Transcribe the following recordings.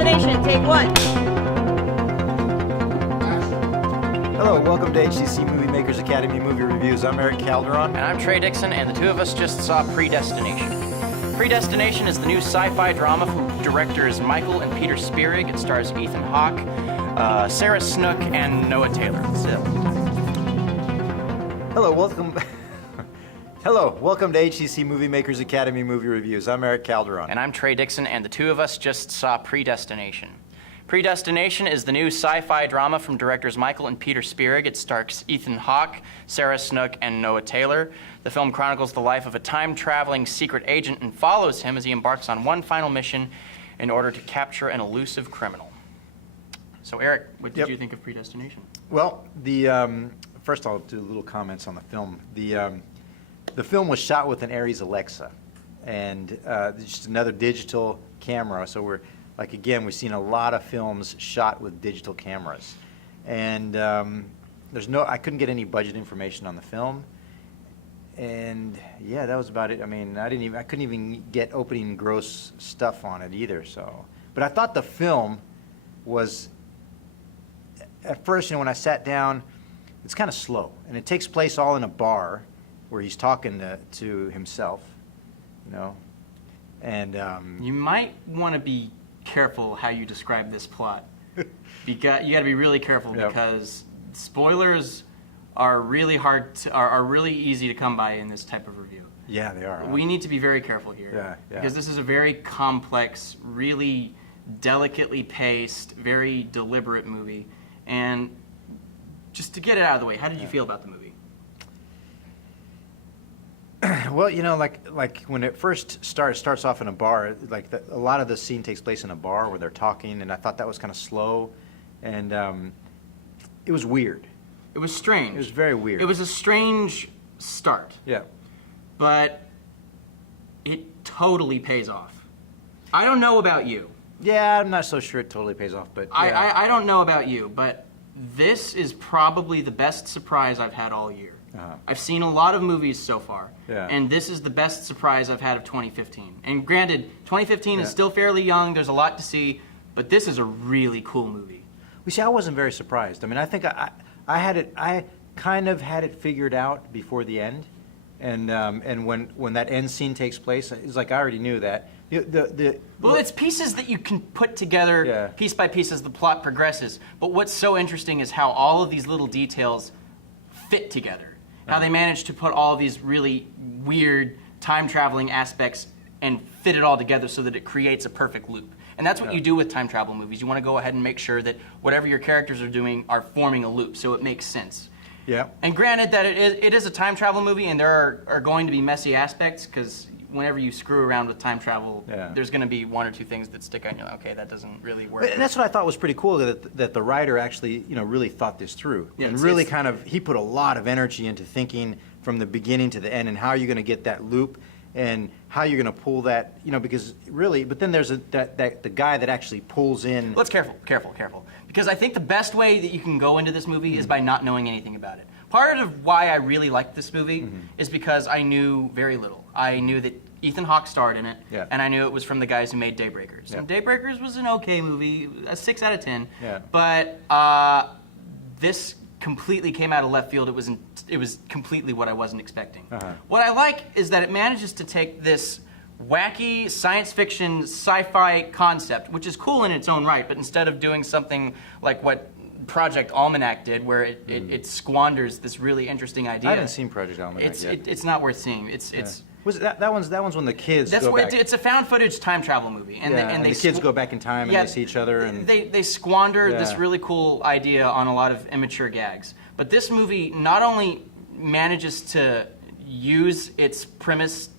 Predestination, take one. Hello, welcome to HCC MovieMakers Academy Movie Reviews. I'm Erik, Calderon. And I'm Trey, Dixon, and the two of us just saw Predestination. Predestination is the new sci-fi drama from directors Michael and Peter Spierig. It stars Ethan Hawke, Sarah Snook, and Noah Taylor. Hello, welcome. Hello, welcome to HCC MovieMakers Academy Movie Reviews. I'm Erik, Calderon. And I'm Trey, Dixon, and the two of us just saw Predestination. Predestination is the new sci-fi drama from directors Michael and Peter Spierig. It stars Ethan Hawke, Sarah Snook, and Noah Taylor. The film chronicles the life of a time-traveling secret agent and follows him as he embarks on one final mission in order to capture an elusive criminal. So, Erik, what did you think of Predestination? Well, first I'll do little comments on the film. The film was shot with an Aries Alexa, and just another digital camera. So we've seen a lot of films shot with digital cameras, and I couldn't get any budget information on the film, and yeah, that was about it. I mean, I couldn't even get opening gross stuff on it either. So, but I thought the film was, at first, when I sat down, it's kind of slow, and it takes place all in a bar where he's talking to himself, and you might want to be careful how you describe this plot. You got to be really careful because spoilers are really are really easy to come by in this type of review. Yeah, they are. We need to be very careful here because this is a very complex, really delicately paced, very deliberate movie. And just to get it out of the way, how did you feel about the movie? Well, like when it first starts off in a bar, a lot of the scene takes place in a bar where they're talking, and I thought that was kind of slow, and it was weird. It was strange. It was very weird. It was a strange start. Yeah. But it totally pays off. I don't know about you. Yeah, I'm not so sure it totally pays off, but yeah. I don't know about you, but this is probably the best surprise I've had all year. I've seen a lot of movies so far, and this is the best surprise I've had of 2015. And granted, 2015 is still fairly young, there's a lot to see, but this is a really cool movie. We see, I wasn't very surprised. I mean, I think I kind of had it figured out before the end, and when that end scene takes place, it's like I already knew that. Well, it's pieces that you can put together piece by piece as the plot progresses, but what's so interesting is how all of these little details fit together. How they managed to put all these really weird time-traveling aspects and fit it all together so that it creates a perfect loop. And that's what you do with time travel movies. You want to go ahead and make sure that whatever your characters are doing are forming a loop so it makes sense. Yeah. And granted that it is a time travel movie and there are going to be messy aspects because whenever you screw around with time travel, there's going to be one or two things that stick out and you're like, okay, that doesn't really work. And that's what I thought was pretty cool, that the writer actually, really thought this through. Yeah, and really he put a lot of energy into thinking from the beginning to the end and how you're going to get that loop and how you're going to pull that, because really, but then there's the guy that actually pulls in. Let's careful. Because I think the best way that you can go into this movie is by not knowing anything about it. Part of why I really liked this movie is because I knew very little. I knew that Ethan Hawke starred in it, and I knew it was from the guys who made Daybreakers. And Daybreakers was an okay movie, a 6 out of 10. But this completely came out of left field. It was completely what I wasn't expecting. What I like is that it manages to take this wacky science fiction sci-fi concept, which is cool in its own right, but instead of doing something like what Project Almanac did, where it squanders this really interesting idea. I haven't seen Project Almanac yet. It's not worth seeing. Was that one's when the kids go back. It's a found footage time travel movie, and the kids go back in time and they see each other, and they squander this really cool idea on a lot of immature gags. But this movie not only manages to use its premise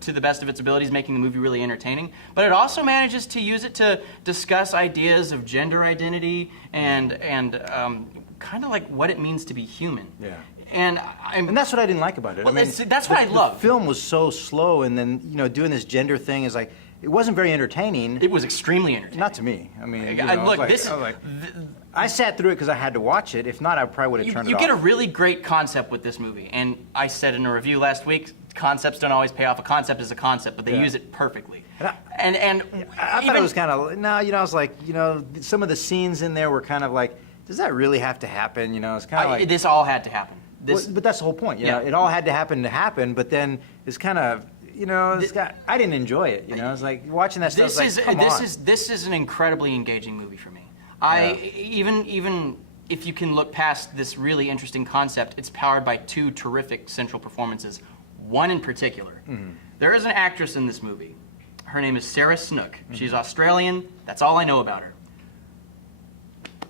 to the best of its abilities, making the movie really entertaining, but it also manages to use it to discuss ideas of gender identity and kind of like what it means to be human. And that's what I didn't like about it. Well, that's what I love. The film was so slow, and then doing this gender thing is like, it wasn't very entertaining. It was extremely entertaining. Not to me. I mean, I I sat through it because I had to watch it. If not, I probably would have turned it off. You get a really great concept with this movie, and I said in a review last week, concepts don't always pay off. A concept is a concept, but they use it perfectly. And I thought it was kind of, no, I was like, some of the scenes in there were kind of like, does that really have to happen? It's kind of like... This all had to happen. But that's the whole point, it all had to happen, but then it's kind of, I didn't enjoy it, It's like, watching that stuff, This is an incredibly engaging movie for me. Even if you can look past this really interesting concept, it's powered by two terrific central performances. One in particular. There is an actress in this movie. Her name is Sarah Snook. She's Australian. That's all I know about her.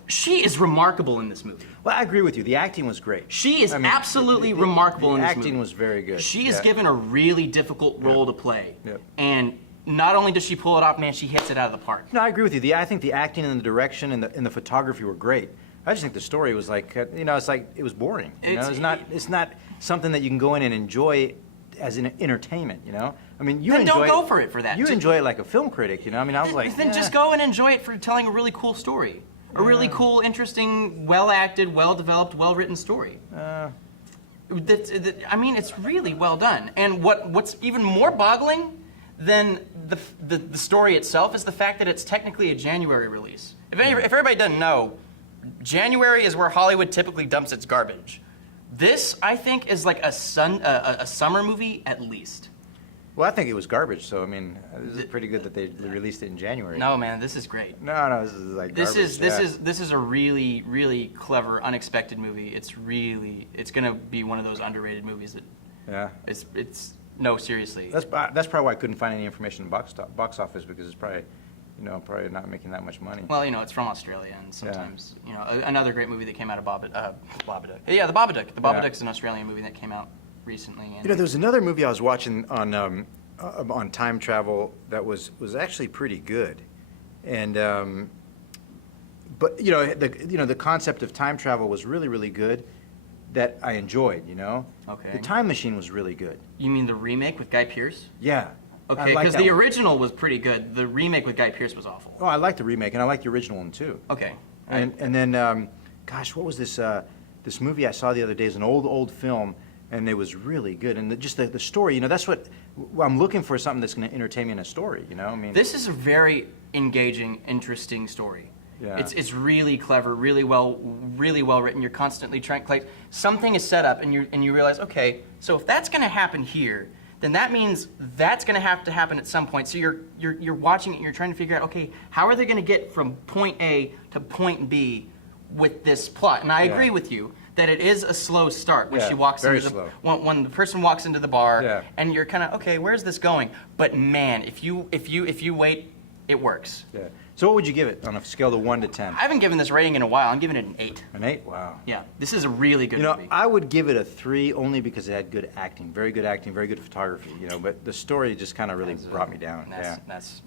She is remarkable in this movie. Well, I agree with you. The acting was great. She is absolutely remarkable in this movie. The acting was very good. She is given a really difficult role to play. And not only does she pull it off, man, she hits it out of the park. No, I agree with you. I think the acting and the direction and the photography were great. I just think the story was like, it's like, it was boring. It's not something that you can go in and enjoy as an entertainment, I mean, you then enjoy don't go for it for that. You enjoy it like a film critic, I mean, I was like, then just go and enjoy it for telling a really cool story. A really cool, interesting, well-acted, well-developed, well-written story. I mean, it's really well done. And what's even more boggling than the story itself is the fact that it's technically a January release. If everybody doesn't know, January is where Hollywood typically dumps its garbage. This, I think, is like a summer movie at least. Well, I think it was garbage, so I mean, this is pretty good that they released it in January. No, man, this is great. No, this is like garbage. This is a really, really clever, unexpected movie. It's gonna be one of those underrated movies that it's no, seriously. That's probably why I couldn't find any information in box office, because it's probably probably not making that much money. Well, it's from Australia, and sometimes another great movie that came out of Babadook. Yeah, the Babadook. The Babadook's an Australian movie that came out recently. And there was another movie I was watching on time travel that was actually pretty good, and but the concept of time travel was really, really good, that I enjoyed. Okay. The Time Machine was really good. You mean the remake with Guy Pearce? Yeah. Okay, because the original was pretty good. The remake with Guy Pearce was awful. Oh, I liked the remake, and I liked the original one too. Okay. And then, gosh, what was this? This movie I saw the other day is an old film, and it was really good. And just the story, that's what I'm looking for, something that's going to entertain me in a story. I mean, this is a very engaging, interesting story. Yeah. It's really clever, really well written. You're constantly trying, like, something is set up, and you realize, okay, so if that's going to happen here, then that means that's going to have to happen at some point. So you're watching it and you're trying to figure out, okay, how are they going to get from point A to point B with this plot? And I agree with you that it is a slow start when she walks into the when the person walks into the bar, and you're kind of, okay, where's this going? But man, if you wait, it works. Yeah. So what would you give it on a scale of 1 to 10? I haven't given this rating in a while. I'm giving it an 8. An 8? Wow. Yeah, this is a really good movie. I would give it a 3 only because it had good acting, very good photography. But the story just kind of really brought me down. That's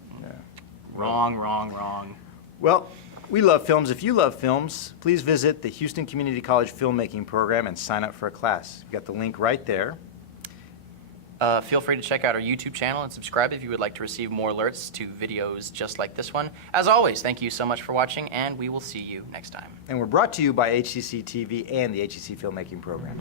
wrong. Well, we love films. If you love films, please visit the Houston Community College Filmmaking Program and sign up for a class. You've got the link right there. Feel free to check out our YouTube channel and subscribe if you would like to receive more alerts to videos just like this one. As always, thank you so much for watching, and we will see you next time. And we're brought to you by HCC TV and the HCC Filmmaking Program.